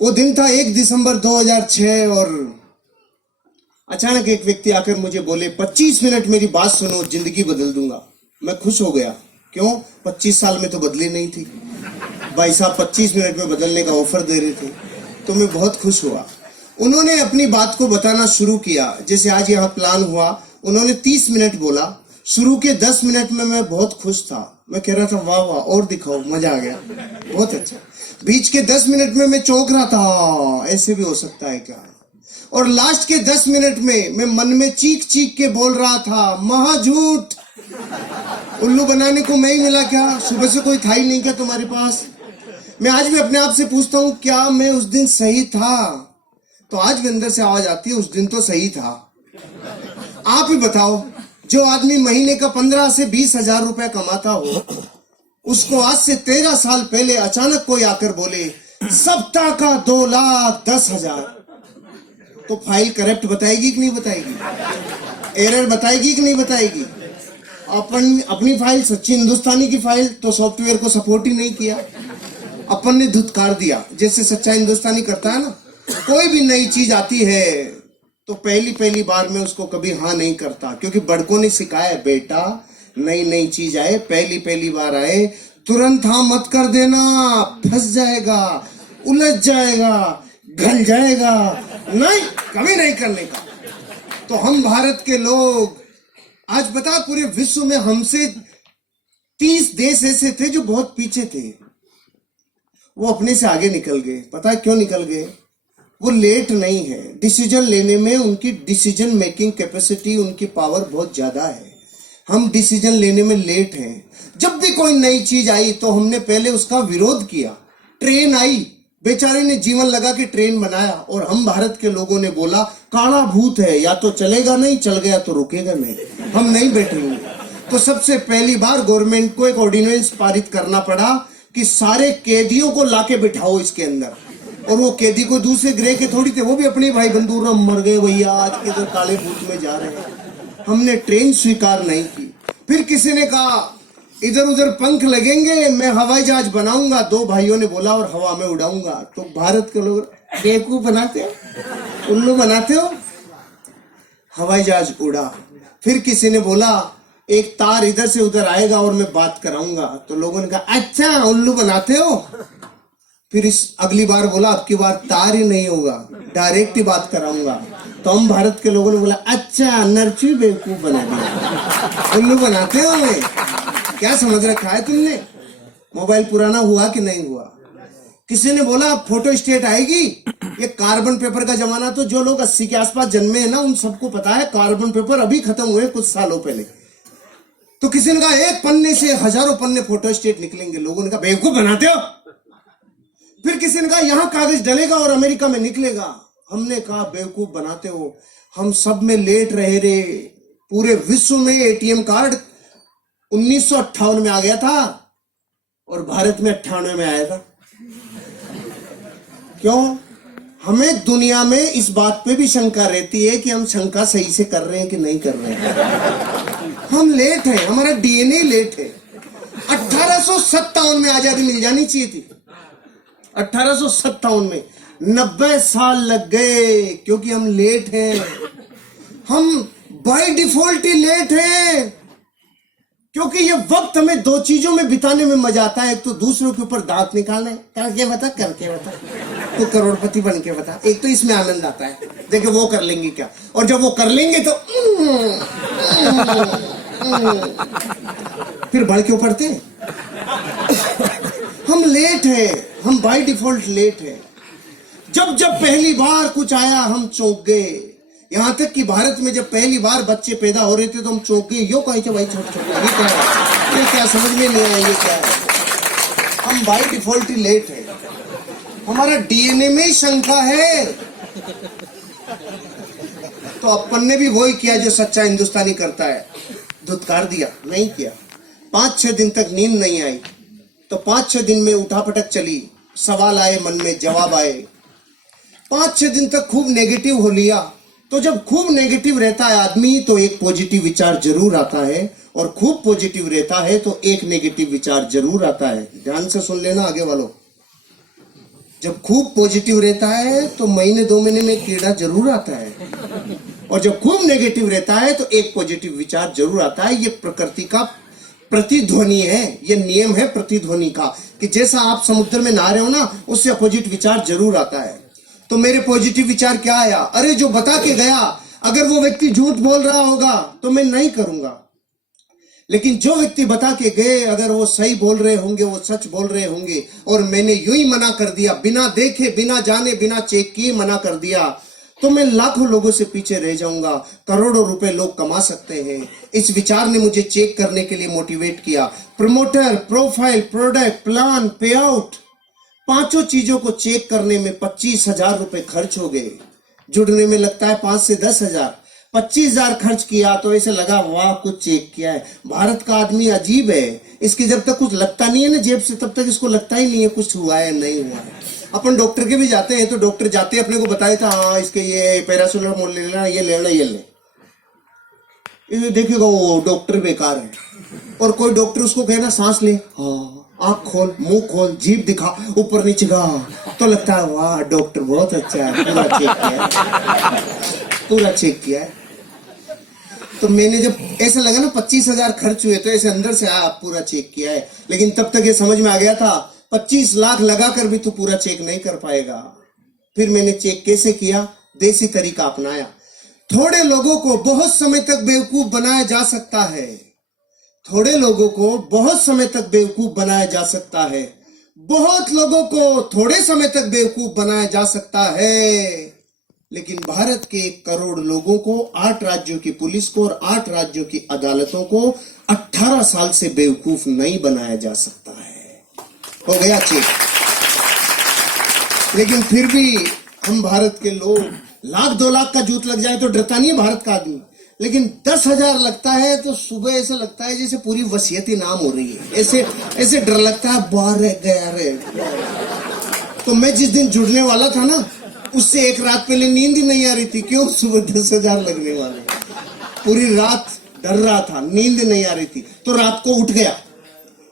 वो दिन था 1 दिसंबर 2006 और अचानक एक व्यक्ति आकर मुझे बोले 25 मिनट मेरी बात सुनो, जिंदगी बदल दूंगा। मैं खुश हो गया। क्यों? 25 साल में तो बदली नहीं थी भाई साहब, 25 मिनट में बदलने का ऑफर दे रहे थे, तो मैं बहुत खुश हुआ। उन्होंने अपनी बात को बताना शुरू किया। जैसे आज यहाँ प्लान हुआ, उन्होंने 30 मिनट बोला। शुरू के 10 मिनट में मैं बहुत खुश था। मैं कह रहा था वाह वाह और दिखाओ, मजा आ गया, बहुत अच्छा। बीच के 10 मिनट में मैं चौंक रहा था, ऐसे भी हो सकता है क्या। और लास्ट के 10 मिनट में मैं मन में चीख चीख के बोल रहा था महा झूठ, उल्लू बनाने को मैं ही मिला क्या? सुबह से कोई था ही नहीं क्या तुम्हारे पास? मैं आज भी अपने आप से पूछता हूँ, क्या मैं उस दिन सही था? तो आज भी अंदर से आवाज आती है, उस दिन तो सही था। आप ही बताओ, जो आदमी महीने का 15 से 20 हजार रुपया कमाता हो, उसको आज से 13 साल पहले अचानक कोई आकर बोले सप्ताह का 2,10,000, तो फाइल करप्ट बताएगी कि नहीं बताएगी? एरर बताएगी कि नहीं बताएगी? अपनी फाइल सच्ची हिंदुस्तानी की फाइल तो सॉफ्टवेयर को सपोर्ट ही नहीं किया, अपन ने धुतकार दिया, जैसे सच्चा हिंदुस्तानी करता है ना। कोई भी नई चीज आती है तो पहली बार में उसको कभी हाँ नहीं करता, क्योंकि बड़कों ने सिखाया बेटा, नई चीज आए, पहली बार आए, तुरंत हाँ मत कर देना, फंस जाएगा, उलझ जाएगा, गल जाएगा, नहीं, कभी नहीं करने का। तो हम भारत के लोग आज बता, पूरे विश्व में हमसे 30 देश ऐसे थे जो बहुत पीछे थे, वो अपने से आगे निकल गए। पता है क्यों निकल गए? वो लेट नहीं है, डिसीजन लेने में उनकी डिसीजन मेकिंग कैपेसिटी, उनकी पावर बहुत ज्यादा है। हम डिसीजन लेने में लेट हैं। जब भी कोई नई चीज आई तो हमने पहले उसका विरोध किया। ट्रेन आई, बेचारे ने जीवन लगा के ट्रेन बनाया, और हम भारत के लोगों ने बोला काला भूत है, या तो चलेगा नहीं, चल गया तो रुकेगा नहीं, हम नहीं बैठेंगे। तो सबसे पहली बार गवर्नमेंट को एक ऑर्डिनेंस पारित करना पड़ा कि सारे कैदियों को लाके बिठाओ इसके अंदर। और वो कैदी को दूसरे ग्रह के थोड़ी थे, वो भी अपने भाई बंधु, मर गए भैया, आज के तो काले भूत में जा रहे हैं। हमने ट्रेन स्वीकार नहीं की। फिर किसी ने कहा इधर उधर पंख लगेंगे, मैं हवाई जहाज बनाऊंगा, 2 भाइयों ने बोला, और हवा में उड़ाऊंगा। तो भारत के लोग बेवकूफ बनाते हो, उल्लू बनाते हो, हवाई जहाज उड़ा। फिर किसी ने बोला एक तार इधर से उधर आएगा और मैं बात कराऊंगा। तो लोगों ने कहा अच्छा उल्लू बनाते हो। फिर इस अगली बार बोला अब की बार तार ही नहीं होगा, डायरेक्ट ही बात कराऊंगा। तो हम भारत के लोगों ने बोला अच्छा नरचू बेवकूफ बना दिया, उल्लू बनाते हो हमें, क्या समझ रखा है तुमने? मोबाइल पुराना हुआ कि नहीं हुआ? किसी ने बोला फोटो स्टेट आएगी, ये कार्बन पेपर का जमाना, तो जो लोग 80 के आसपास जन्मे हैं ना, उन सबको पता है कार्बन पेपर अभी खत्म हुए कुछ सालों पहले। तो किसी ने कहा एक पन्ने से हजारों पन्ने फोटो स्टेट निकलेंगे। लोगों ने कहा बेवकूफ बनाते हो। फिर किसी ने कहा यहां कागज डलेगा और अमेरिका में निकलेगा। हमने कहा बेवकूफ बनाते हो, हम सब में लेट रहे रे। पूरे विश्व में एटीएम कार्ड 1958 में आ गया था और भारत में 98 में आया था। क्यों? हमें दुनिया में इस बात पे भी शंका रहती है कि हम शंका सही से कर रहे हैं कि नहीं कर रहे हैं। हम लेट हैं, हमारा डीएनए लेट है। 1857 में आजादी मिल जानी चाहिए थी। 1857 में 90 साल लग गए, क्योंकि हम लेट हैं। हम बाय डिफॉल्ट ही लेट हैं, क्योंकि ये वक्त हमें 2 चीजों में बिताने में मजा आता है। एक तो दूसरों के ऊपर दांत निकालना है, करके बता तो करोड़पति बन के बता। एक तो इसमें आनंद आता है, देखे वो कर लेंगे क्या, और जब वो कर लेंगे तो फिर बढ़ के ऊपरते। हम लेट हैं, हम बाय डिफॉल्ट लेट हैं। जब पहली बार कुछ आया हम चौंक गए। यहां तक कि भारत में जब पहली बार बच्चे पैदा हो रहे थे तो हम चौंक गए। यो कहीं भाई छोटे ये क्या समझ में नहीं आया, ये क्या है? हम बाय डिफॉल्ट ही लेट है, हमारा डीएनए में ही शंका है। तो अपन ने भी वही किया जो सच्चा हिंदुस्तानी करता है, धुतकार दिया, नहीं किया। 5-6 दिन तक नींद नहीं आई, तो 5-6 दिन में उठापटक चली, सवाल आए मन में, जवाब आए। 5-6 दिन तक खूब नेगेटिव हो लिया। तो जब खूब नेगेटिव रहता है आदमी तो एक पॉजिटिव विचार जरूर आता है, और खूब पॉजिटिव रहता है तो एक नेगेटिव विचार जरूर आता है। ध्यान से सुन लेना आगे वालों। जब खूब पॉजिटिव रहता है तो महीने 2 महीने में कीड़ा जरूर आता है, और जब खूब नेगेटिव रहता है तो एक पॉजिटिव विचार जरूर आता है। ये प्रकृति का प्रतिध्वनि है, ये नियम है प्रतिध्वनि का, कि जैसा आप समुद्र में नहा रहे हो ना, उससे अपोजिट विचार जरूर आता है। तो मेरे पॉजिटिव विचार क्या आया? अरे जो बता के गया, अगर वो व्यक्ति झूठ बोल रहा होगा तो मैं नहीं करूंगा, लेकिन जो व्यक्ति बता के गए अगर वो सही बोल रहे होंगे, वो सच बोल रहे होंगे, और मैंने यूं ही मना कर दिया, बिना देखे, बिना जाने, बिना चेक किए मना कर दिया, तो मैं लाखों लोगों से पीछे रह जाऊंगा। करोड़ों रुपए लोग कमा सकते हैं। इस विचार ने मुझे चेक करने के लिए मोटिवेट किया। प्रमोटर, प्रोफाइल, प्रोडक्ट, प्लान, पे आउट, 5 चीजों को चेक करने में 25,000 रुपए खर्च हो गए। जुड़ने में लगता है 5 से 10,000। 25,000 खर्च किया तो ऐसे लगा वाह कुछ चेक किया है। भारत का आदमी अजीब है, इसकी जब तक कुछ लगता नहीं है ना जेब से, तब तक इसको लगता ही नहीं है कुछ हुआ है नहीं हुआ है। अपन डॉक्टर के भी जाते हैं तो डॉक्टर जाते अपने को बताए था, हाँ इसके ये पैरासिटामोल ले लेना, ये लेना, ये ले, देखिएगा वो डॉक्टर बेकार है। और कोई डॉक्टर उसको कहना सांस ले, हाँ, आंख खोल, मुंह खोल, जीभ दिखा, ऊपर नीचे गा, तो लगता है वाह डॉक्टर बहुत अच्छा है, पूरा चेक किया है, पूरा चेक किया है। तो मैंने जब ऐसा लगा ना 25,000 खर्च हुए, तो ऐसे अंदर से आया पूरा चेक किया है। लेकिन तब तक ये समझ में आ गया था 25 लाख लगाकर भी तू पूरा चेक नहीं कर पाएगा। फिर मैंने चेक कैसे किया? देसी तरीका अपनाया। थोड़े लोगों को बहुत समय तक बेवकूफ बनाया जा सकता है, थोड़े लोगों को बहुत समय तक बेवकूफ बनाया जा सकता है, बहुत लोगों को थोड़े समय तक बेवकूफ बनाया जा सकता है, लेकिन भारत के 1 करोड़ लोगों को, 8 राज्यों की पुलिस को और 8 राज्यों की अदालतों को 18 साल से बेवकूफ नहीं बनाया जा सकता है। हो गया चेक। लेकिन फिर भी हम भारत के लोग, 1,00,000 2 लाख का जूत लग जाए तो डरता नहीं है भारत का आदमी, लेकिन 10,000 लगता है तो सुबह ऐसा लगता है जैसे पूरी वसीयत इनाम हो रही है। ऐसे ऐसे डर लगता है, बाहर रह गया रे। तो मैं जिस दिन जुड़ने वाला था ना, उससे 1 रात पहले नींद ही नहीं आ रही थी। क्यों? सुबह 10,000 लगने वाले। पूरी रात डर रहा था, नींद नहीं आ रही थी, तो रात को उठ गया।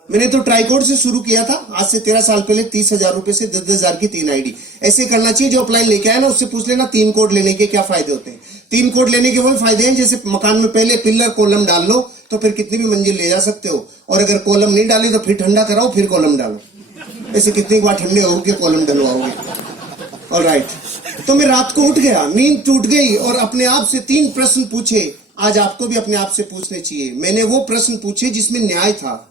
मैंने तो ट्राइकोड से शुरू किया था आज से 13 साल पहले। 30,000 रुपए से 10,000 की 3 आईडी। ऐसे करना चाहिए। जो अप्लाई लेके आए ना उससे पूछ लेना 3 कोड लेने के क्या फायदे होते हैं। 3 कोड लेने के वही फायदे हैं जैसे मकान में पहले पिलर कॉलम डाल लो तो फिर कितनी भी मंजिल ले जा सकते हो, और अगर कॉलम नहीं डाली तो फिर ठंडा कराओ फिर कॉलम डालो। ऐसे कितनी बार ठंडे होके कॉलम डलवाओगे। ऑलराइट, तो मैं रात को उठ गया, नींद टूट गई और अपने आप से 3 प्रश्न पूछे। आज आपको भी अपने आप से पूछने चाहिए। मैंने वो प्रश्न पूछे जिसमें न्याय था,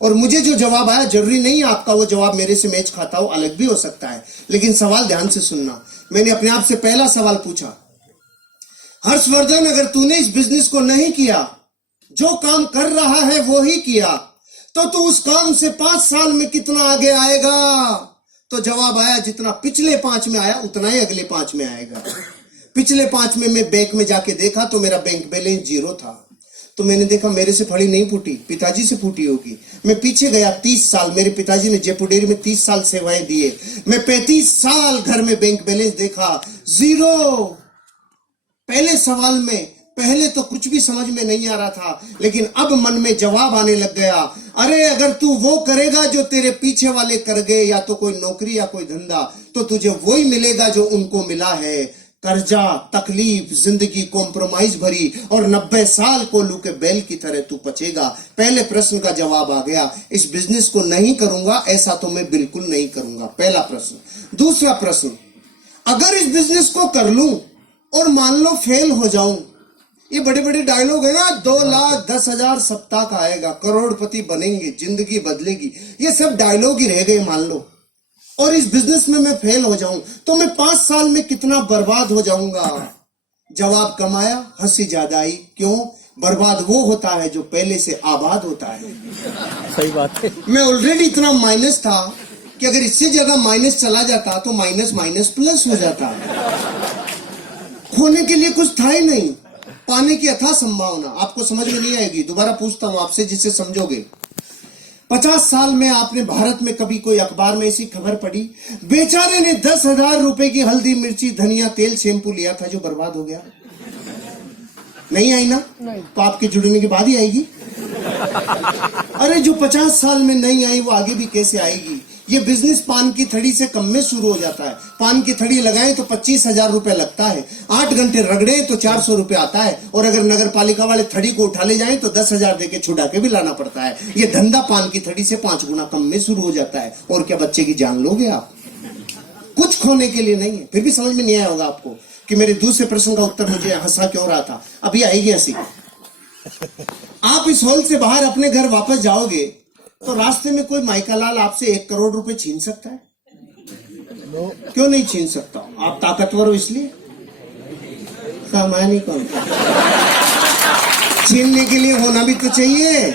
और मुझे जो जवाब आया, जरूरी नहीं आपका वो जवाब मेरे से मैच खाता हो, अलग भी हो सकता है, लेकिन सवाल ध्यान से सुनना। मैंने अपने आप से पहला सवाल पूछा, हर्षवर्धन अगर तूने इस बिजनेस को नहीं किया, जो काम कर रहा है वो ही किया, तो तू उस काम से 5 साल में कितना आगे आएगा? तो जवाब आया जितना पिछले 5 में आया उतना ही अगले 5 में आएगा। पिछले 5 में मैं बैंक में जाके देखा तो मेरा बैंक बैलेंस 0 था। तो मैंने देखा मेरे से फड़ी नहीं फूटी, पिताजी से फूटी होगी। मैं पीछे गया 30 साल, मेरे पिताजी ने जयपुर डेयरी में 30 साल सेवाएं दिए। मैं 35 साल घर में बैंक बैलेंस देखा 0। पहले सवाल में पहले तो कुछ भी समझ में नहीं आ रहा था, लेकिन अब मन में जवाब आने लग गया। अरे अगर तू वो करेगा जो तेरे पीछे वाले कर गए, या तो कोई नौकरी या कोई धंधा, तो तुझे वही मिलेगा जो उनको मिला है। कर्जा, तकलीफ, जिंदगी कॉम्प्रोमाइज भरी, और 90 साल कोल्हू के बैल की तरह तू पचेगा। पहले प्रश्न का जवाब आ गया, इस बिजनेस को नहीं करूंगा, ऐसा तो मैं बिल्कुल नहीं करूंगा। पहला प्रश्न। दूसरा प्रश्न, अगर इस बिजनेस को कर लूं और मान लो फेल हो जाऊं, ये बड़े बड़े डायलॉग है ना, 2,10,000 सप्ताह का आएगा, करोड़पति बनेंगे, जिंदगी बदलेगी, ये सब डायलॉग ही रह गए मान लो, और इस बिजनेस में मैं फेल हो जाऊं तो मैं 5 साल में कितना बर्बाद हो जाऊंगा? जवाब कम आया, हंसी ज्यादा आई। क्यों? बर्बाद वो होता है जो पहले से आबाद होता है। सही बात है। मैं ऑलरेडी इतना माइनस था कि अगर इससे ज्यादा माइनस चला जाता तो माइनस माइनस प्लस हो जाता। खोने के लिए कुछ था ही नहीं, पाने की अथाह संभावना। आपको समझ में नहीं आएगी, दोबारा पूछता हूं आपसे जिससे समझोगे। 50 साल में आपने भारत में कभी कोई अखबार में ऐसी खबर पढ़ी, बेचारे ने 10,000 रुपए की हल्दी, मिर्ची, धनिया, तेल, शैम्पू लिया था जो बर्बाद हो गया? नहीं आई ना? नहीं। तो आपके जुड़ने के बाद ही आएगी। अरे जो 50 साल में नहीं आई वो आगे भी कैसे आएगी? ये बिजनेस पान की थड़ी से कम में शुरू हो जाता है। पान की थड़ी लगाएं तो 25,000 रुपए लगता है, 8 घंटे रगड़े तो 400 रुपए आता है, और अगर नगर पालिका वाले थड़ी को उठा ले जाएं तो 10,000 देके छुड़ा के भी लाना पड़ता है। ये धंधा पान की थड़ी से 5 गुना कम में शुरू हो जाता है। और क्या बच्चे की जान लोगे आप? कुछ खोने के लिए नहीं है। फिर भी समझ में नहीं आया होगा आपको कि मेरे दूसरे प्रश्न का उत्तर मुझे हंसा क्यों रहा था। अभी आएगी हंसी। आप इस हॉल से बाहर अपने घर वापस जाओगे तो रास्ते में कोई माइकालाल आपसे 1 करोड़ रुपए छीन सकता है? क्यों नहीं छीन सकता? आप ताकतवर हो इसलिए? सामान्य कौन? छीनने के लिए होना भी तो चाहिए।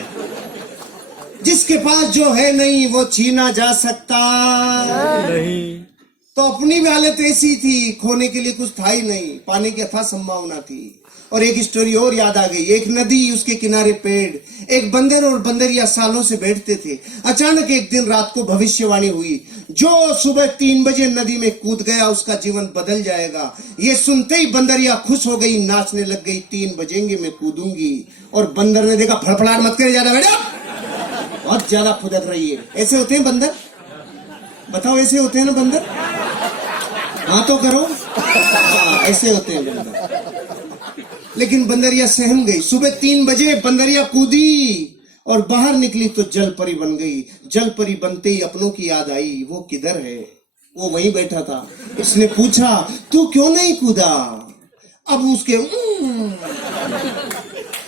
जिसके पास जो है नहीं वो छीना जा सकता नहीं। तो अपनी भी हालत ऐसी थी, खोने के लिए कुछ था ही नहीं, पाने की अथाह संभावना थी। और एक स्टोरी और याद आ गई। एक नदी, उसके किनारे पेड़, एक बंदर और बंदरिया सालों से बैठते थे। अचानक एक दिन रात को भविष्यवाणी हुई, जो सुबह 3 बजे नदी में कूद गया उसका जीवन बदल जाएगा। ये सुनते ही बंदरिया खुश हो गई, नाचने लग गई, 3 बजेंगे मैं कूदूंगी। और बंदर ने देखा, फड़फड़ाहट मत करे ज्यादा बेटा, बहुत ज्यादा फुदक रही है। ऐसे होते हैं बंदर? बताओ, ऐसे होते हैं ना बंदर? हाँ तो करो। ऐसे होते हैं बंदर। लेकिन बंदरिया सहम गई। सुबह 3 बजे बंदरिया कूदी और बाहर निकली तो जल परी बन गई। जल परी बनते ही अपनों की याद आई, वो किधर है? वो वहीं बैठा था। इसने पूछा, तू क्यों नहीं कूदा? अब उसके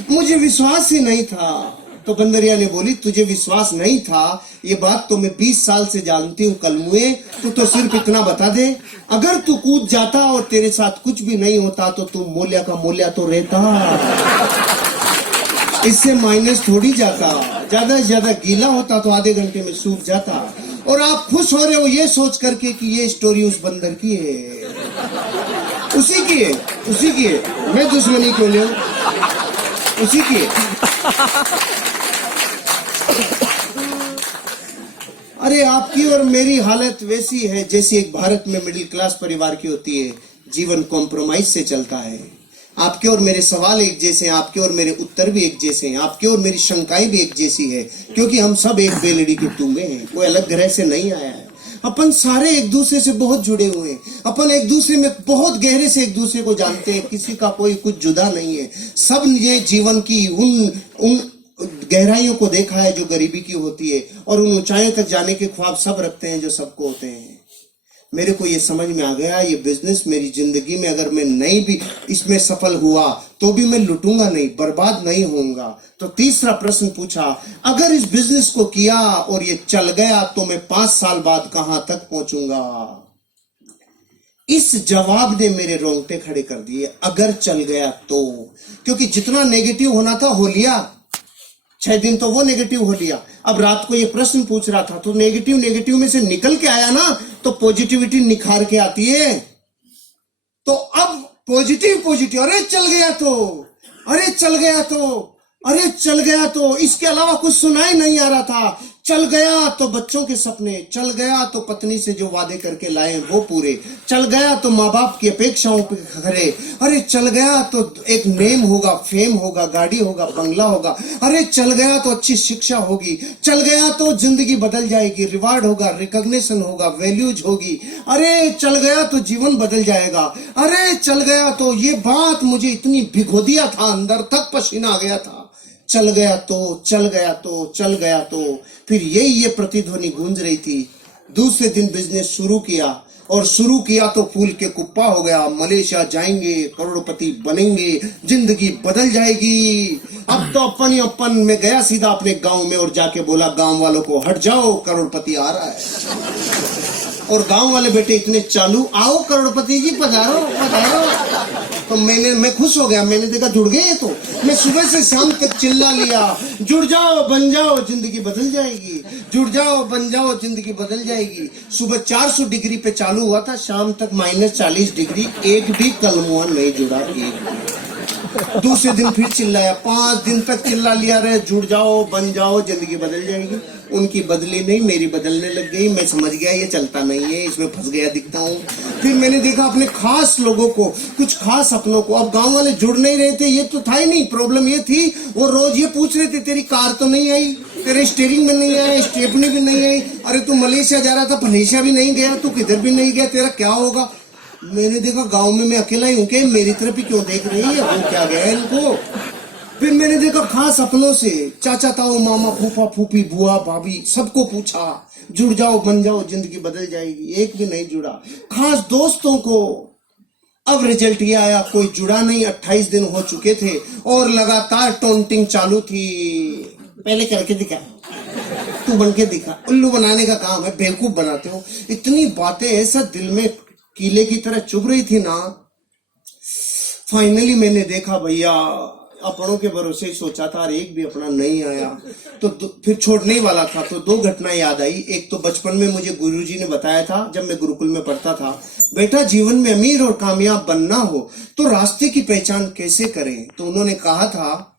मुझे विश्वास ही नहीं था। तो बंदरिया ने बोली, तुझे विश्वास नहीं था ये बात तो मैं 20 साल से जानती हूँ कलमुए। तू तो सिर्फ इतना बता दे, अगर तू कूद जाता और तेरे साथ कुछ भी नहीं होता तो तू मूल्य का मूल्य तो रहता, इससे माइनस थोड़ी जाता। ज्यादा से ज्यादा गीला होता तो आधे घंटे में सूख जाता। और आप खुश हो रहे हो ये सोच करके कि ये स्टोरी उस बंदर की है, उसी की है, उसी की है। मैं दुश्मनी क्यों ले, उसी की है। अरे आपकी और मेरी हालत वैसी है जैसी एक भारत में मिडिल क्लास परिवार की होती है। जीवन कॉम्प्रोमाइज से चलता है। आपके और मेरे सवाल एक जैसे हैं, आपके और मेरे उत्तर भी एक जैसे हैं, आपके और मेरी शंकाएं भी एक जैसी है, क्योंकि हम सब एक बेलड़ी के टूंगे हैं। कोई अलग ग्रह से नहीं आया है। अपन सारे एक दूसरे से बहुत जुड़े हुए हैं। अपन एक दूसरे में बहुत गहरे से एक दूसरे को जानते हैं। किसी का कोई कुछ जुदा नहीं है। सब ने जीवन की उन गहराइयों को देखा है जो गरीबी की होती है, और उन ऊंचाइयों तक जाने के ख्वाब सब रखते हैं जो सबको होते हैं। मेरे को ये समझ में आ गया, ये बिजनेस मेरी जिंदगी में अगर मैं नहीं भी इसमें सफल हुआ तो भी मैं लुटूंगा नहीं, बर्बाद नहीं होऊंगा। तो तीसरा प्रश्न पूछा, अगर इस बिजनेस को किया और ये चल गया तो मैं 5 साल बाद कहां तक पहुंचूंगा? इस जवाब ने मेरे रोंगटे खड़े कर दिए। अगर चल गया तो, क्योंकि जितना नेगेटिव होना था हो लिया। 6 दिन तो वो नेगेटिव हो लिया। अब रात को ये प्रश्न पूछ रहा था तो नेगेटिव में से निकल के आया ना, तो पॉजिटिविटी निखार के आती है। तो अब पॉजिटिव, अरे चल गया तो, अरे चल गया तो, अरे चल गया तो, इसके अलावा कुछ सुनाई नहीं आ रहा था। चल गया तो बच्चों के सपने, चल गया तो पत्नी से जो वादे करके लाए वो पूरे, चल गया तो माँ बाप की अपेक्षाओं पे खरे, अरे चल गया तो एक नेम होगा, फेम होगा, गाड़ी होगा, बंगला होगा, अरे चल गया तो अच्छी शिक्षा होगी, चल गया तो जिंदगी बदल जाएगी, रिवार्ड होगा, रिकॉग्निशन होगा, वैल्यूज होगी, अरे चल गया तो जीवन बदल जाएगा, अरे चल गया तो ये बात मुझे इतनी भिगो दिया था, अंदर तक पसीना आ गया था। चल गया तो, चल गया तो, चल गया तो, फिर ये प्रतिध्वनि गूंज रही थी। दूसरे दिन बिजनेस शुरू किया, और शुरू किया तो फूल के कुप्पा हो गया। मलेशिया जाएंगे, करोड़पति बनेंगे, जिंदगी बदल जाएगी। अब तो अपन में गया सीधा अपने गांव में और जाके बोला गांव वालों को, हट जाओ करोड़पति आ रहा है। और गांव वाले बेटे इतने चालू, आओ करोड़पति जी पधारो पधारो। तो मैं खुश हो गया। मैंने देखा जुड़ गए। तो मैं सुबह से शाम तक चिल्ला लिया, जुड़ जाओ बन जाओ जिंदगी बदल जाएगी, जुड़ जाओ बन जाओ जिंदगी बदल जाएगी। सुबह 400 डिग्री पे चालू हुआ था, शाम तक -40 डिग्री, एक भी कलमुआ नहीं जुड़ा। दूसरे दिन फिर चिल्लाया, 5 दिन तक चिल्ला लिया रहे, जुड़ जाओ बन जाओ जिंदगी बदल जाएगी। उनकी बदली नहीं, मेरी बदलने लग गई। मैं समझ गया ये चलता नहीं है, इसमें फंस गया दिखता हूँ। फिर मैंने देखा अपने खास लोगों को, कुछ खास अपनों को। अब गांव वाले जुड़ नहीं रहे थे, ये तो था ही नहीं। प्रॉब्लम ये थी वो रोज ये पूछ रहे थे, तेरी कार तो नहीं आई, तेरे स्टीयरिंग में नहीं आया, स्टेपनी भी नहीं आई। अरे तू मलेशिया जा रहा था, मलेशिया भी नहीं गया, तू किधर भी नहीं गया, तेरा क्या होगा? मैंने देखा गांव में मैं अकेला ही हूं कि मेरी तरफ ही क्यों देख रही है, वो क्या गया इनको। फिर मैंने देखा खास अपनों से, चाचा ताऊ मामा फूफा फूफी बुआ भाभी सबको पूछा, जुड़ जाओ बन जाओ जिंदगी बदल जाएगी। एक भी नहीं जुड़ा। खास दोस्तों को, अब रिजल्ट ये आया, कोई जुड़ा नहीं। 28 दिन हो चुके थे और लगातार टॉन्टिंग चालू थी। पहले करके दिखा, तू बन के दिखा। उल्लू बनाने का काम है, बेवकूफ बनाते हो। इतनी बातें ऐसा दिल में कीले की तरह चुभ रही थी ना। फाइनली मैंने देखा भैया, अपनों के भरोसे ही सोचा था और एक भी अपना नहीं आया, तो फिर छोड़ने ही वाला था। तो दो घटनाएं याद आई। एक तो बचपन में मुझे गुरुजी ने बताया था, जब मैं गुरुकुल में पढ़ता था, बेटा जीवन में अमीर और कामयाब बनना हो तो रास्ते की पहचान कैसे करें। तो उन्होंने कहा था,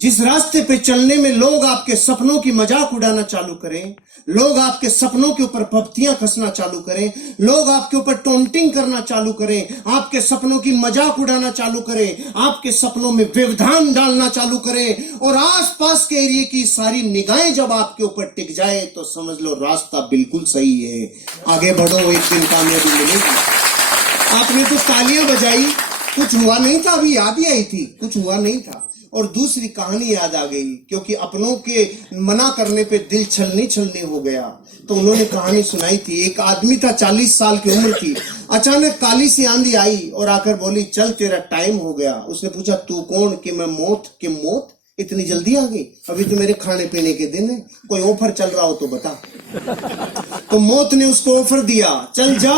जिस रास्ते पे चलने में लोग आपके सपनों की मजाक उड़ाना चालू करें, लोग आपके सपनों के ऊपर पपतियां कसना चालू करें, लोग आपके ऊपर टॉन्टिंग करना चालू करें, आपके सपनों की मजाक उड़ाना चालू करें, आपके सपनों में व्यवधान डालना चालू करें और आसपास के एरिया की सारी निगाहें जब आपके ऊपर टिक जाए, तो समझ लो रास्ता बिल्कुल सही है, आगे बढ़ो, एक दिन कामयाबी मिलेगी। आपने तो तालियां बजाई, कुछ हुआ नहीं था, अभी याद ही आई थी, कुछ हुआ नहीं था। और दूसरी कहानी याद आ गई, क्योंकि अपनों के मना करने पे दिल छलनी छलनी हो गया। तो उन्होंने कहानी सुनाई थी। एक आदमी था, 40 साल की उम्र की। अचानक काली सी आंधी आई और आकर बोली, चल तेरा टाइम हो गया। उसने पूछा, तू कौन? कि मैं मौत। कि मौत इतनी जल्दी आ गई? अभी तो मेरे खाने पीने के दिन है, कोई ऑफर चल रहा हो तो बता। तो मौत ने उसको ऑफर दिया, चल जा,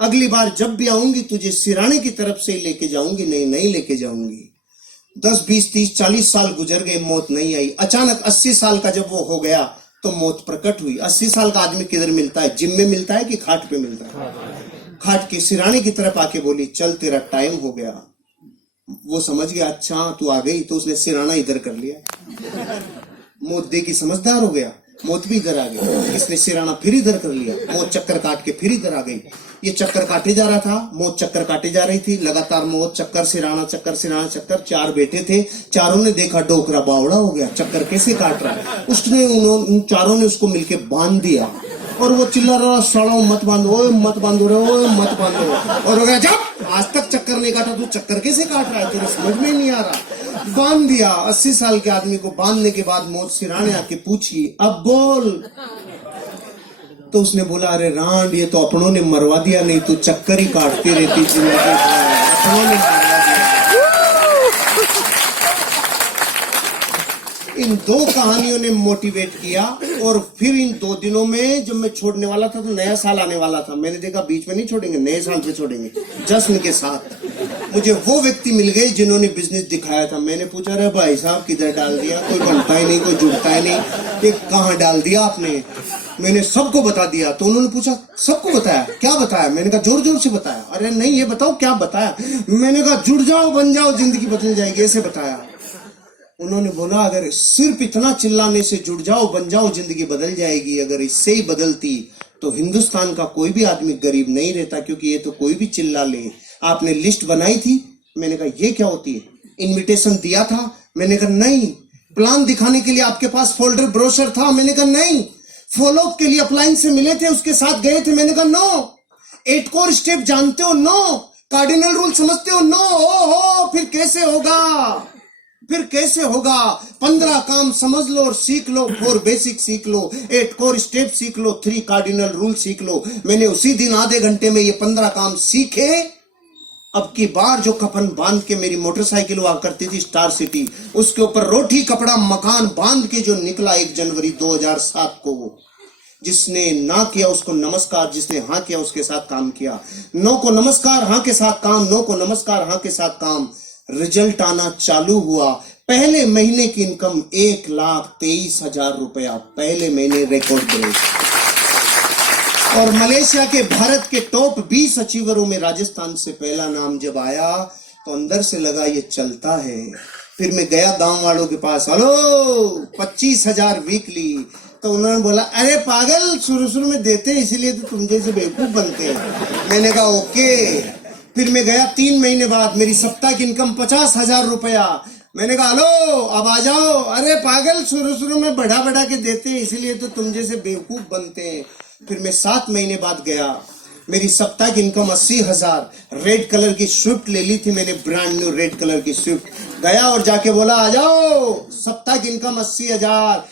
अगली बार जब भी आऊंगी तुझे सिराने की तरफ से लेके जाऊंगी, नहीं लेके जाऊंगी। 10, 20, 30, 40 साल गुजर गए, मौत नहीं आई। अचानक 80 साल का जब वो हो गया तो मौत प्रकट हुई। 80 साल का आदमी किधर मिलता है? जिम में मिलता है कि खाट पे मिलता है? खाट के सिराने की तरफ आके बोली, चल तेरा टाइम हो गया। वो समझ गया, अच्छा तू आ गई, तो उसने सिराना इधर कर लिया। मौत देखी, समझदार हो गया, मौत भी इधर आ गई। इसने सिराना फिर इधर कर लिया, मौत चक्कर काट के फिर इधर आ गई। ये चक्कर काटे जा रहा था, मौत चक्कर काटे जा रही थी, लगातार मौत चक्कर सिराना चक्कर सिराना चक्कर। 4 बेटे थे, चारों ने देखा डोकरा बावड़ा हो गया, चक्कर कैसे काट रहा है। उसने उन चारों ने उसको मिलके बांध दिया और वो चिल्ला रहा, सालों मत बांधो, ओए मत बांधो रे, ओए मत बांधो। और हो गया, जब आज तक चक्कर नहीं काटा, तू चक्कर कैसे काट रहा है, तेरे समझ में नहीं आ रहा। बांध दिया। 80 साल के आदमी को बांधने के बाद मौत सिराने आके पूछी, अब बोल। तो उसने बोला, अरे रांड, ये तो अपनों ने मरवा दिया, नहीं तो चक्कर ही काटती रहती जिंदगी भर। अपनों ने मरवा दिया। इन 2 कहानियों ने मोटिवेट किया। और फिर इन 2 दिनों में जब मैं छोड़ने वाला था, तो नया साल आने वाला था, मैंने देखा बीच में नहीं छोड़ेंगे, नए साल पे छोड़ेंगे जश्न के साथ। मुझे वो व्यक्ति मिल गए जिन्होंने बिजनेस दिखाया था। मैंने पूछा, अरे भाई साहब किधर डाल दिया, कोई बनता ही नहीं, कोई जुड़ता ही नहीं, ये कहाँ डाल दिया आपने? मैंने सबको बता दिया। तो उन्होंने पूछा, सबको बताया? क्या बताया? मैंने कहा, जोर जोर से बताया। अरे नहीं, ये बताओ क्या बताया? मैंने कहा, जुड़ जाओ बन जाओ जिंदगी बदल जाएगी, ऐसे बताया। उन्होंने बोला, अगर सिर्फ इतना चिल्लाने से जुड़ जाओ बन जाओ जिंदगी बदल जाएगी, अगर इससे ही बदलती तो हिंदुस्तान का कोई भी आदमी गरीब नहीं रहता, क्योंकि ये तो कोई भी चिल्ला ले। आपने लिस्ट बनाई थी? मैंने कहा, ये क्या होती है? इनविटेशन दिया था? मैंने कहा नहीं। प्लान दिखाने के लिए आपके पास फोल्डर ब्रोशर था? मैंने कहा नहीं। फॉलो अप के लिए अप्लायंस से मिले थे, उसके साथ गए थे? मैंने कहा नो। 8 कोर स्टेप जानते हो? नो। कार्डिनल रूल समझते हो? नो। ओहो, फिर कैसे होगा? फिर कैसे होगा? 15 काम समझ लो और सीख लो। 4 बेसिक सीख लो, 8 कोर स्टेप सीख लो, 3 कार्डिनल रूल सीख लो। मैंने उसी दिन आधे घंटे में ये 15 काम सीखे। अब की बार जो कफन बांध के मेरी मोटरसाइकिल हुआ करती थी स्टार सिटी, उसके ऊपर रोटी कपड़ा मकान बांध के जो निकला 1 जनवरी 2007 को, जिसने ना किया उसको नमस्कार, जिसने हाँ किया उसके साथ काम किया। नो को नमस्कार, हाँ के साथ काम, नो को नमस्कार, हाँ के साथ काम। रिजल्ट आना चालू हुआ। पहले महीने की इनकम 1,23,000 रुपया, पहले महीने रिकॉर्ड ब्रेक। और मलेशिया के भारत के टॉप 20 अचीवरों में राजस्थान से पहला नाम जब आया तो अंदर से लगा ये चलता है। फिर मैं गया गांव वालों के पास, हेलो 25,000 वीकली। तो उन्होंने बोला, अरे पागल, शुरू में देते हैं इसीलिए तो तुम जैसे बेवकूफ बनते हैं। मैंने कहा ओके। फिर मैं गया 3 महीने बाद, मेरी सप्ताह की इनकम 50,000 रुपया। मैंने कहा हेलो अब आ जाओ। अरे पागल, शुरू शुरू में बढ़ा बढ़ा के देते हैं, इसीलिए तो तुम जैसे बेवकूफ बनते हैं। फिर मैं 7 महीने बाद गया, मेरी सप्ताह की इनकम 80,000। रेड कलर की स्विफ्ट ले ली थी मैंने, ब्रांड न्यू रेड कलर की स्विफ्ट। गया और जाके बोला आ जाओ, सप्ताह की इनकम 80,000।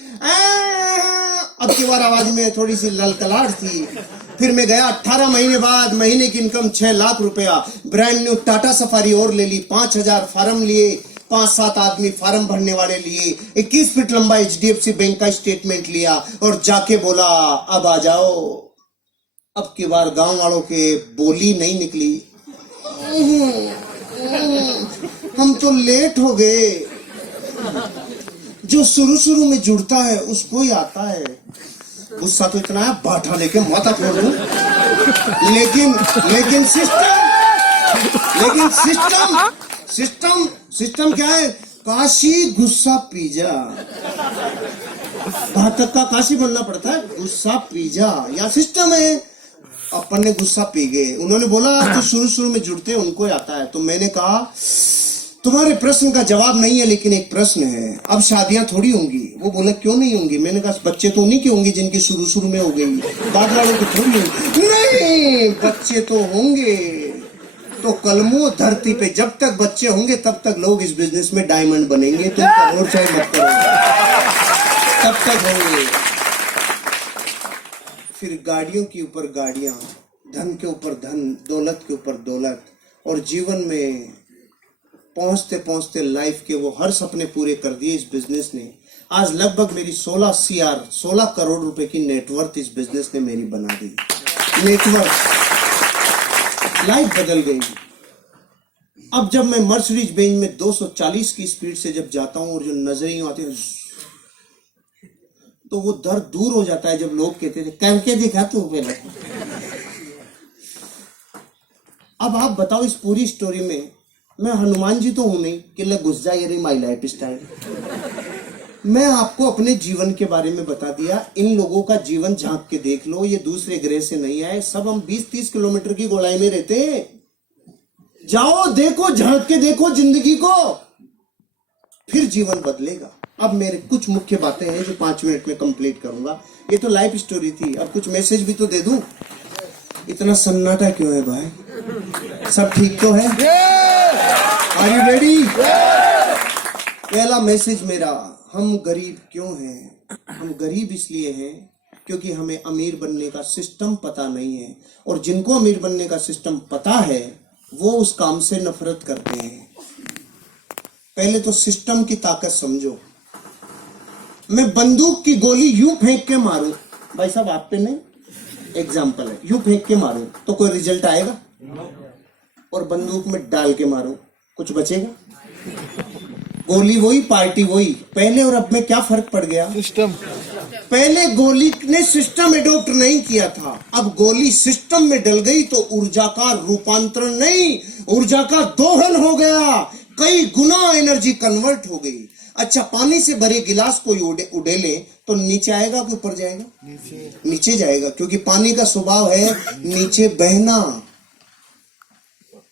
अब की बार आवाज में थोड़ी सी ललकलाहट थी। फिर मैं गया 18 महीने बाद, महीने की इनकम 6 लाख रुपया। ब्रांड न्यू टाटा सफारी और ले ली, 5,000 फार्म लिए, 5-7 आदमी फार्म भरने वाले लिए, 21 फीट लंबा HDFC बैंक का स्टेटमेंट लिया और जाके बोला अब आ जाओ। अब की बार गांव वालों के बोली नहीं निकली, हम तो लेट हो गए। जो शुरू शुरू में जुड़ता है उसको ही आता है। गुस्सा तो इतना है बाठा लेके माथा फोड़ दूं। लेकिन सिस्टम क्या है? काशी गुस्सा पीजा। भातक का काशी बनना पड़ता है, गुस्सा पीजा या सिस्टम है। अपन ने गुस्सा पी गए। उन्होंने बोला तो शुरू शुरू में जुड़ते हैं उनको ही आता है। तो मैंने कहा तुम्हारे प्रश्न का जवाब नहीं है, लेकिन एक प्रश्न है, अब शादियां थोड़ी होंगी। वो बोला क्यों नहीं होंगी? मैंने कहा बच्चे तो उन्हीं के होंगे जिनकी शुरू शुरू में हो गई, बाद वालों की थोड़ी होंगी। नहीं, बच्चे तो होंगे। तो कलमो धरती पे जब तक बच्चे होंगे तब तक लोग इस बिजनेस में डायमंड बनेंगे। तुम करोड़ चाहे मत करो, तब तक होंगे। फिर गाड़ियों के ऊपर गाड़ियां, धन के ऊपर धन, दौलत के ऊपर दौलत, और जीवन में पहुंचते पहुंचते लाइफ के वो हर सपने पूरे कर दिए इस बिजनेस ने। आज लगभग मेरी 16 करोड़ रुपए की नेटवर्थ इस बिजनेस ने मेरी बना दी। नेटवर्थ, लाइफ बदल गई। अब जब मैं मर्सिडीज बेंज में 240 की स्पीड से जब जाता हूं और जो नजरें आती हैं तो वो दर्द दूर हो जाता है। जब लोग कहते थे करके दिखा तू पहले। अब आप बताओ इस पूरी स्टोरी में मैं हनुमान जी तो हूं नहीं कि ले घुस जा ये रही माई लाइफ स्टाइल। मैं आपको अपने जीवन के बारे में बता दिया। इन लोगों का जीवन झांक के देख लो, ये दूसरे ग्रह से नहीं आए। सब हम 20-30 किलोमीटर की गोलाई में रहते हैं। जाओ देखो, झांक के देखो जिंदगी को, फिर जीवन बदलेगा। अब मेरे कुछ मुख्य बातें हैं जो 5 मिनट में कंप्लीट करूंगा। ये तो लाइफ स्टोरी थी, अब कुछ मैसेज भी तो दे दूं। इतना सन्नाटा क्यों है भाई? सब ठीक तो है? Are you ready? पहला मैसेज मेरा, हम गरीब क्यों हैं? हम गरीब इसलिए हैं क्योंकि हमें अमीर बनने का सिस्टम पता नहीं है, और जिनको अमीर बनने का सिस्टम पता है वो उस काम से नफरत करते हैं। पहले तो सिस्टम की ताकत समझो। मैं बंदूक की गोली यूं फेंक के मारूं, भाई साहब आप पे नहीं, एग्जाम्पल है, यूं फेंक के मारूं तो कोई रिजल्ट आएगा? और बंदूक में डाल के मारूं कुछ बचेगा? गोली वही, पार्टी वही। पहले और अब में क्या फर्क पड़ गया? सिस्टम। पहले गोली ने सिस्टम एडॉप्ट नहीं किया था, अब गोली सिस्टम में डल गई तो ऊर्जा का रूपांतरण नहीं, ऊर्जा का दोहन हो गया। कई गुना एनर्जी कन्वर्ट हो गई। अच्छा, पानी से भरे गिलास कोई उड़ेले तो नीचे आएगा कि ऊपर जाएगा? नीचे जाएगा, क्योंकि पानी का स्वभाव है नीचे बहना।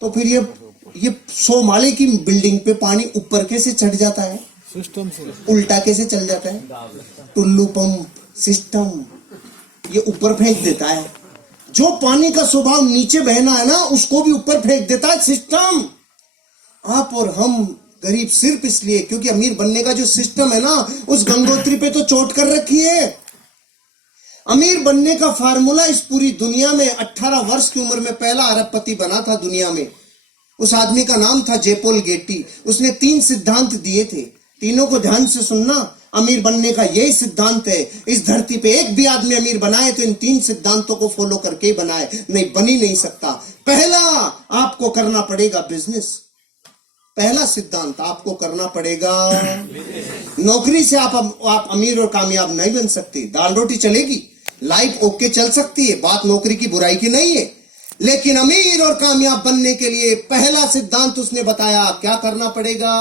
तो फिर ये 100 माले की बिल्डिंग पे पानी ऊपर कैसे चढ़ जाता है? सिस्टम से। उल्टा कैसे चल जाता है? टुल्लू पंप सिस्टम, ये ऊपर फेंक देता है। जो पानी का स्वभाव नीचे बहना है ना, उसको भी ऊपर फेंक देता है सिस्टम। आप और हम गरीब सिर्फ इसलिए क्योंकि अमीर बनने का जो सिस्टम है ना, उस गंगोत्री पे तो चोट कर रखी है। अमीर बनने का फार्मूला इस पूरी दुनिया में 18 वर्ष की उम्र में पहला अरबपति बना था दुनिया में। उस आदमी का नाम था जेपोल गेटी। उसने 3 सिद्धांत दिए थे, तीनों को ध्यान से सुनना। अमीर बनने का यही सिद्धांत है। इस धरती पे एक भी आदमी अमीर बनाए तो इन 3 सिद्धांतों को फॉलो करके ही बनाए, नहीं बन ही नहीं सकता। पहला, आपको करना पड़ेगा बिजनेस। पहला सिद्धांत, आपको करना पड़ेगा। नौकरी से आप अमीर और कामयाब नहीं बन सकते। दाल रोटी चलेगी, लाइफ ओके चल सकती है, बात नौकरी की बुराई की नहीं है, लेकिन अमीर और कामयाब बनने के लिए पहला सिद्धांत उसने बताया, क्या करना पड़ेगा?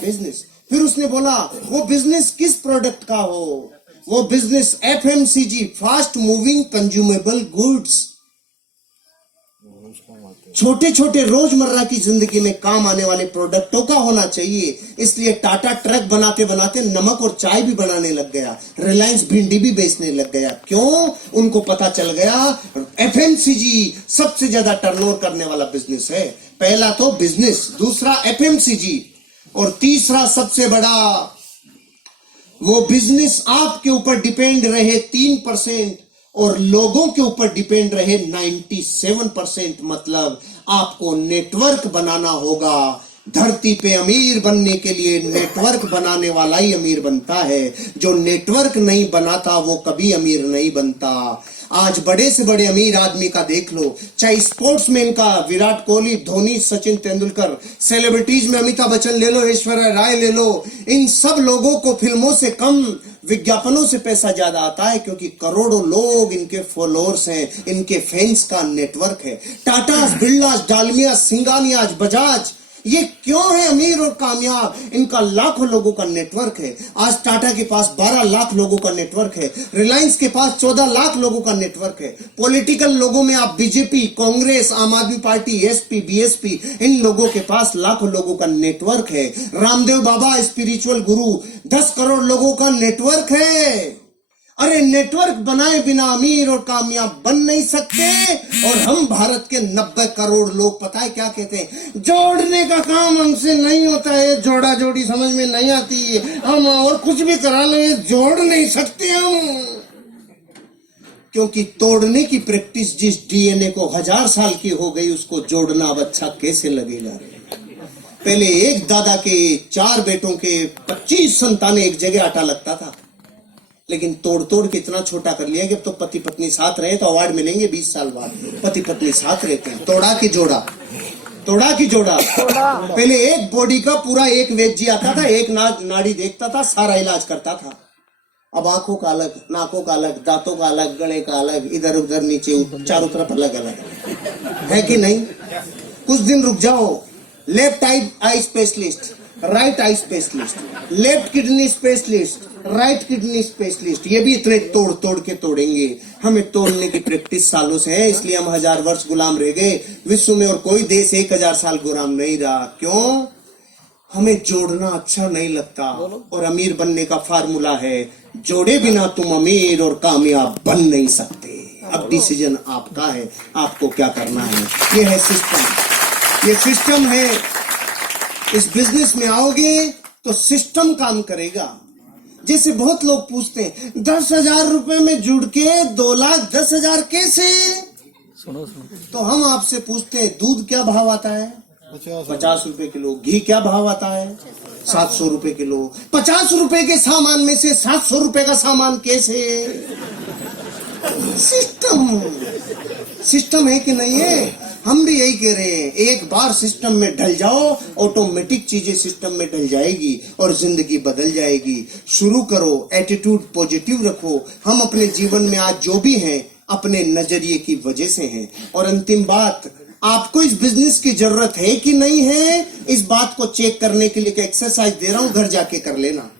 बिजनेस। फिर उसने बोला वो बिजनेस किस प्रोडक्ट का हो? वो business FMCG, fast moving consumable goods. छोटे छोटे रोजमर्रा की जिंदगी में काम आने वाले प्रोडक्टों का होना चाहिए। इसलिए टाटा ट्रक बनाते बनाते नमक और चाय भी बनाने लग गया, रिलायंस भिंडी भी बेचने लग गया। क्यों? उनको पता चल गया एफएमसीजी सबसे ज्यादा टर्नओवर करने वाला बिजनेस है। पहला तो बिजनेस, दूसरा एफएमसीजी, और तीसरा सबसे बड़ा वो बिजनेस आपके ऊपर डिपेंड रहे 3% और लोगों के ऊपर डिपेंड रहे 97%। मतलब आपको नेटवर्क बनाना होगा। धरती पे अमीर बनने के लिए नेटवर्क बनाने वाला ही अमीर बनता है। जो नेटवर्क नहीं बनाता वो कभी अमीर नहीं बनता। आज बड़े से बड़े अमीर आदमी का देख लो, चाहे स्पोर्ट्समैन का विराट कोहली, धोनी, सचिन तेंदुलकर, सेलिब्रिटीज में अमिताभ बच्चन ले लो, ऐश्वर्या राय ले लो, इन सब लोगों को फिल्मों से कम विज्ञापनों से पैसा ज्यादा आता है, क्योंकि करोड़ों लोग इनके फॉलोअर्स हैं, इनके फैंस का नेटवर्क है। टाटा, बिरला, डालमिया, सिंगानिया, बजाज, ये क्यों है अमीर और कामयाब? इनका लाखों लोगों का नेटवर्क है। आज टाटा के पास 12 लाख लोगों का नेटवर्क है, रिलायंस के पास 14 लाख लोगों का नेटवर्क है। पॉलिटिकल लोगों में आप बीजेपी, कांग्रेस, आम आदमी पार्टी, एसपी, बीएसपी, इन लोगों के पास लाखों लोगों का नेटवर्क है। रामदेव बाबा स्पिरिचुअल गुरु, 10 करोड़ लोगों का नेटवर्क है। अरे नेटवर्क बनाए बिना अमीर और कामयाब बन नहीं सकते। और हम भारत के 90 करोड़ लोग पता है क्या कहते हैं? जोड़ने का काम हमसे नहीं होता है, जोड़ा जोड़ी समझ में नहीं आती है, हम और कुछ भी करा लो, जोड़ नहीं सकते हम। क्योंकि तोड़ने की प्रैक्टिस जिस डीएनए को 1000 साल की हो गई, उसको जोड़ना अब अच्छा कैसे लगेगा? पहले एक दादा के 4 बेटों के 25 संतानें एक जगह आटा लगता था, लेकिन तोड़ तोड़ के इतना छोटा कर लिया कि अब तो पति पत्नी साथ रहे तो अवार्ड मिलेंगे 20 साल बाद। पति पत्नी साथ रहते हैं, तोड़ा की जोड़ा, तोड़ा की जोड़ा। पहले एक बॉडी का पूरा एक वेद जी आता था, एक नाड़ी देखता था, सारा इलाज करता था। अब आंखों का अलग, नाकों का अलग, दांतों का अलग, गले का अलग, इधर उधर नीचे चारों तरफ अलग अलग है कि नहीं? कुछ दिन रुक जाओ। Left eye specialist, right eye specialist, left kidney specialist, right kidney specialist, ये भी इतने तोड़ तोड़ के तोड़ेंगे। हमें तोड़ने की प्रैक्टिस सालों से है, इसलिए हम 1000 वर्ष गुलाम रह गए। विश्व में और कोई देश 1000 साल गुलाम नहीं रहा। क्यों? हमें जोड़ना अच्छा नहीं लगता। और अमीर बनने का फार्मूला है, जोड़े बिना तुम अमीर और कामयाब बन नहीं सकते। अब डिसीजन आपका है, आपको क्या करना है। ये है सिस्टम, ये सिस्टम है। इस बिजनेस में आओगे तो सिस्टम काम करेगा। जैसे बहुत लोग पूछते हैं 10,000 रुपए में जुड़ के 2,10,000 कैसे? सुनो तो हम आपसे पूछते हैं दूध क्या भाव आता है? 50 रुपए किलो। घी क्या भाव आता है? 700 रुपए किलो। 50 रुपए के सामान में से 700 रुपए का सामान कैसे? सिस्टम है कि नहीं है? हम भी यही कह रहे हैं, एक बार सिस्टम में ढल जाओ, ऑटोमेटिक चीजें सिस्टम में ढल जाएगी और जिंदगी बदल जाएगी। शुरू करो, एटीट्यूड पॉजिटिव रखो। हम अपने जीवन में आज जो भी हैं अपने नजरिए की वजह से हैं। और अंतिम बात, आपको इस बिजनेस की जरूरत है कि नहीं है, इस बात को चेक करने के लिए एक एक्सरसाइज दे रहा हूं, घर जाके कर लेना।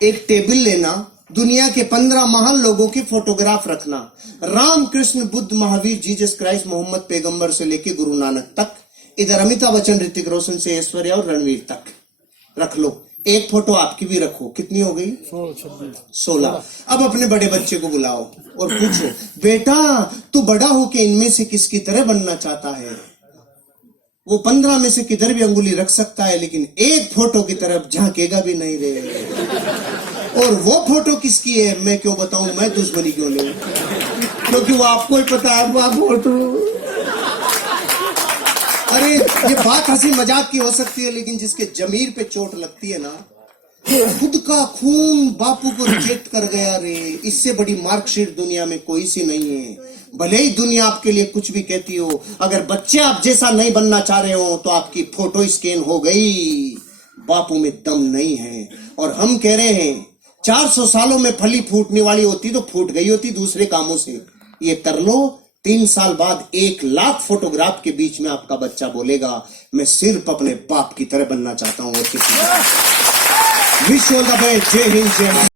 एक टेबल लेना, दुनिया के 15 महान लोगों की फोटोग्राफ रखना, राम, कृष्ण, बुद्ध, महावीर, जीसस क्राइस्ट, मोहम्मद पैगंबर से लेके गुरु नानक तक, इधर अमिताभ बच्चन, ऋतिक रोशन से ऐश्वर्या और रणवीर तक रख लो। एक फोटो आपकी भी रखो। कितनी हो गई? 16। अब अपने बड़े बच्चे को बुलाओ और पूछो, बेटा तू बड़ा होके इनमें से किसकी तरह बनना चाहता है? वो 15 में से किधर भी अंगुली रख सकता है, लेकिन एक फोटो की तरफ झांकेगा भी नहीं रे। और वो फोटो किसकी है मैं क्यों बताऊं, मैं दुश्मनी क्यों लूं? क्योंकि वो आपको ही पता है वो फोटो। अरे ये बात हंसी मजाक की हो सकती है, लेकिन जिसके जमीर पे चोट लगती है ना, खुद का खून बापू को रिजेक्ट कर गया रे, इससे बड़ी मार्कशीट दुनिया में कोई सी नहीं है। भले ही दुनिया आपके लिए कुछ भी कहती हो, अगर बच्चे आप जैसा नहीं बनना चाह रहे हो तो आपकी फोटो स्कैन हो गई। बापू में दम नहीं है। और हम कह रहे हैं 400 सालों में फली फूटने वाली होती तो फूट गई होती दूसरे कामों से। ये कर लो, 3 साल बाद 1 लाख फोटोग्राफ के बीच में आपका बच्चा बोलेगा मैं सिर्फ अपने बाप की तरह बनना चाहता हूँ और किसी। Wish all the best. जय हिंद, जय